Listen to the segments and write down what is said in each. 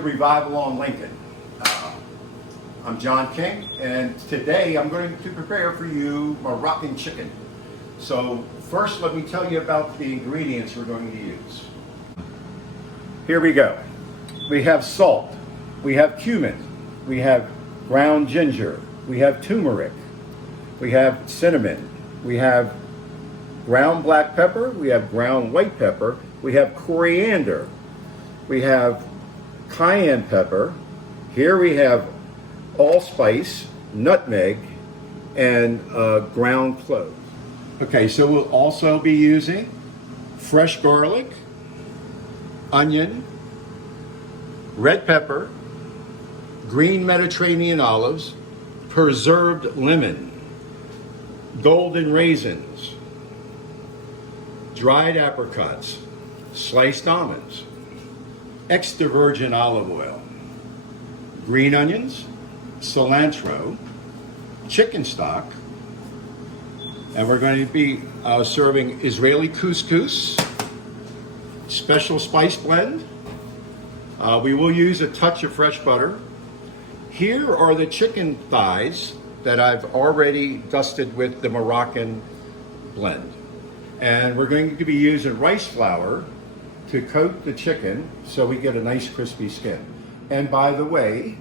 to Revival on Lincoln. I'm John King, and today I'm going to prepare for you Moroccan chicken. So first, let me tell you about the ingredients we're going to use. Here we go. We have salt, we have cumin, we have ground ginger, we have turmeric, we have cinnamon, we have ground black pepper, we have ground white pepper, we have coriander, we have cayenne pepper, here we have allspice, nutmeg, and ground cloves. Okay, so we'll also be using fresh garlic, onion, red pepper, green Mediterranean olives, preserved lemon, golden raisins, dried apricots, sliced almonds, extra virgin olive oil, green onions, cilantro, chicken stock, and we're going to be serving Israeli couscous, special spice blend. We will use a touch of fresh butter. Here are the chicken thighs that I've already dusted with the Moroccan blend. And we're going to be using rice flour to coat the chicken so we get a nice crispy skin. And by the way,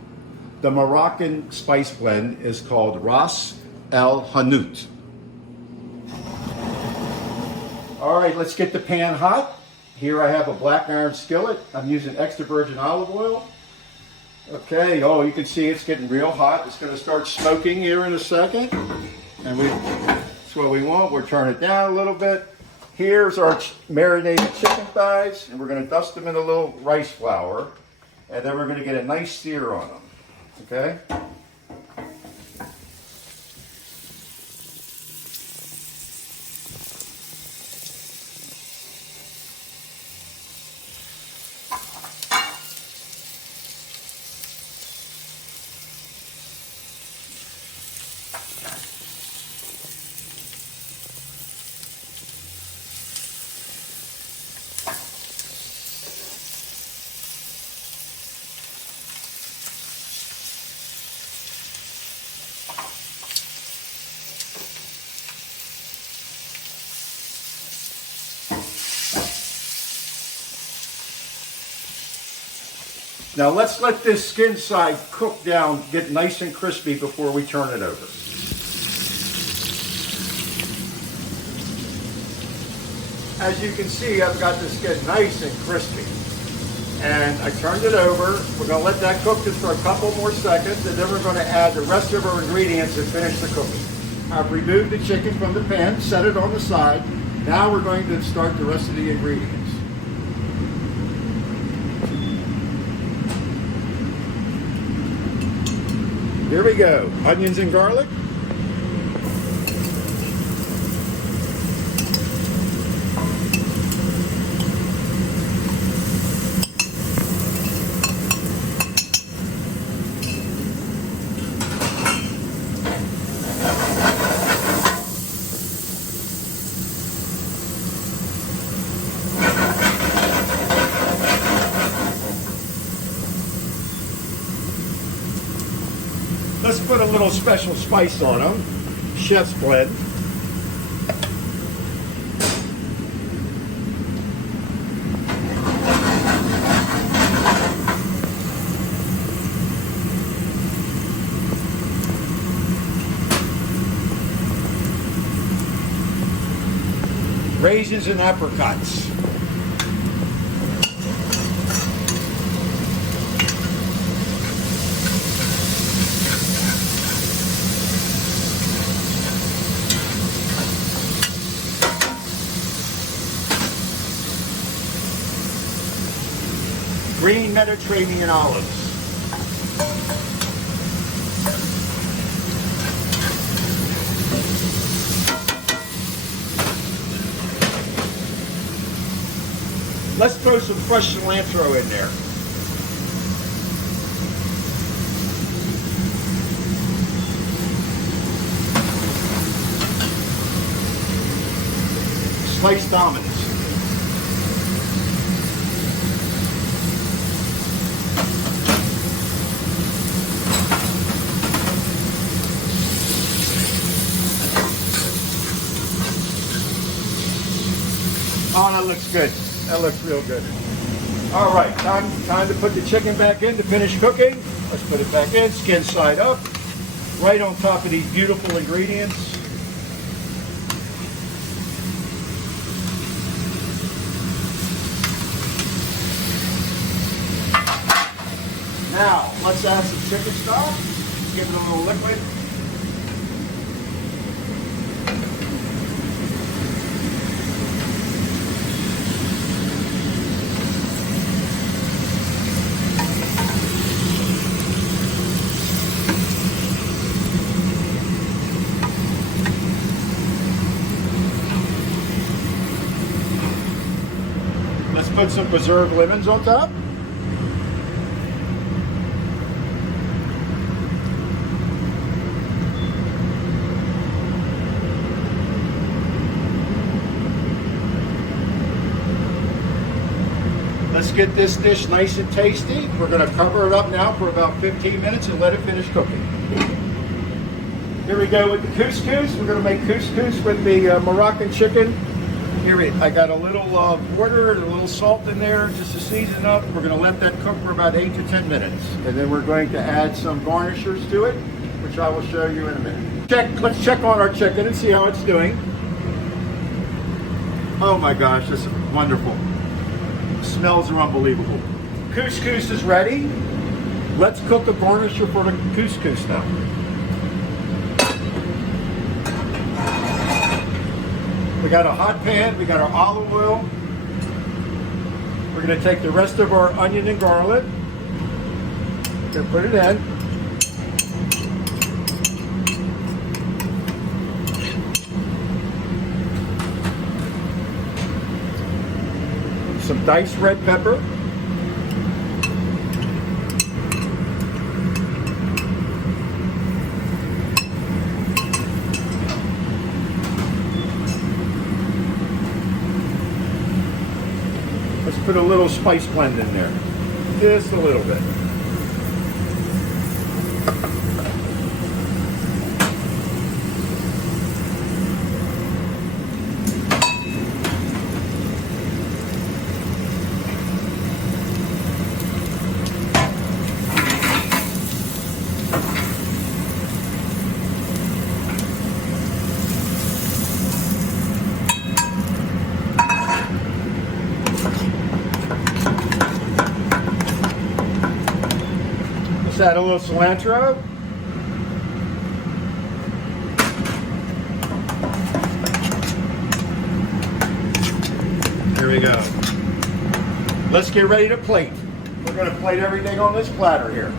the Moroccan spice blend is called Ras El Hanout. All right, let's get the pan hot. Here I have a black iron skillet. I'm using extra virgin olive oil. Okay, oh, you can see it's getting real hot. It's going to start smoking here in a second. And that's what we want. We'll turn it down a little bit. Here's our marinated chicken thighs, and we're going to dust them in a little rice flour. And then we're going to get a nice sear on them. Okay? Now let's let this skin side cook down, get nice and crispy before we turn it over. As you can see, I've got the skin nice and crispy. And I turned it over. We're going to let that cook just for a couple more seconds, and then we're going to add the rest of our ingredients and finish the cooking. I've removed the chicken from the pan, set it on the side. Now we're going to start the rest of the ingredients. Here we go, onions and garlic. Let's put a little special spice on them, chef's blend. Raisins and apricots. Green Mediterranean olives. Let's throw some fresh cilantro in there. Sliced almonds. looks good. That looks real good. All right, time to put the chicken back in to finish cooking. Let's put it back in, skin side up, right on top of these beautiful ingredients. Now, let's add some chicken stock. Give it a little liquid. Let's put some preserved lemons on top. Let's get this dish nice and tasty. We're going to cover it up now for about 15 minutes and let it finish cooking. Here we go with the couscous. We're going to make couscous with the Moroccan chicken. Here I got a little water and a little salt in there just to season up. We're going to let that cook for about 8 to 10 minutes. And then we're going to add some garnishers to it, which I will show you in a minute. Let's check on our chicken and see how it's doing. Oh my gosh, this is wonderful. Smells are unbelievable. Couscous is ready. Let's cook the garnisher for the couscous now. We got a hot pan, we got our olive oil. We're going to take the rest of our onion and garlic. We're going to put it in. Some diced red pepper. Let's put a little spice blend in there. Just a little bit. Add a little cilantro. Here we go. Let's get ready to plate. We're going to plate everything on this platter here.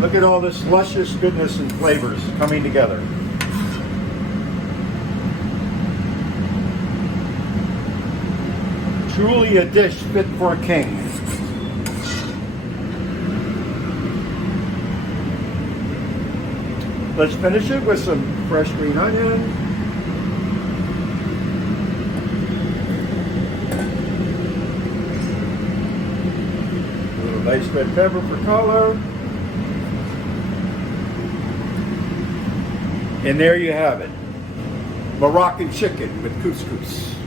Look at all this luscious goodness and flavors coming together. Truly a dish fit for a king. Let's finish it with some fresh green onion. A little nice red pepper for color. And there you have it. Moroccan chicken with couscous.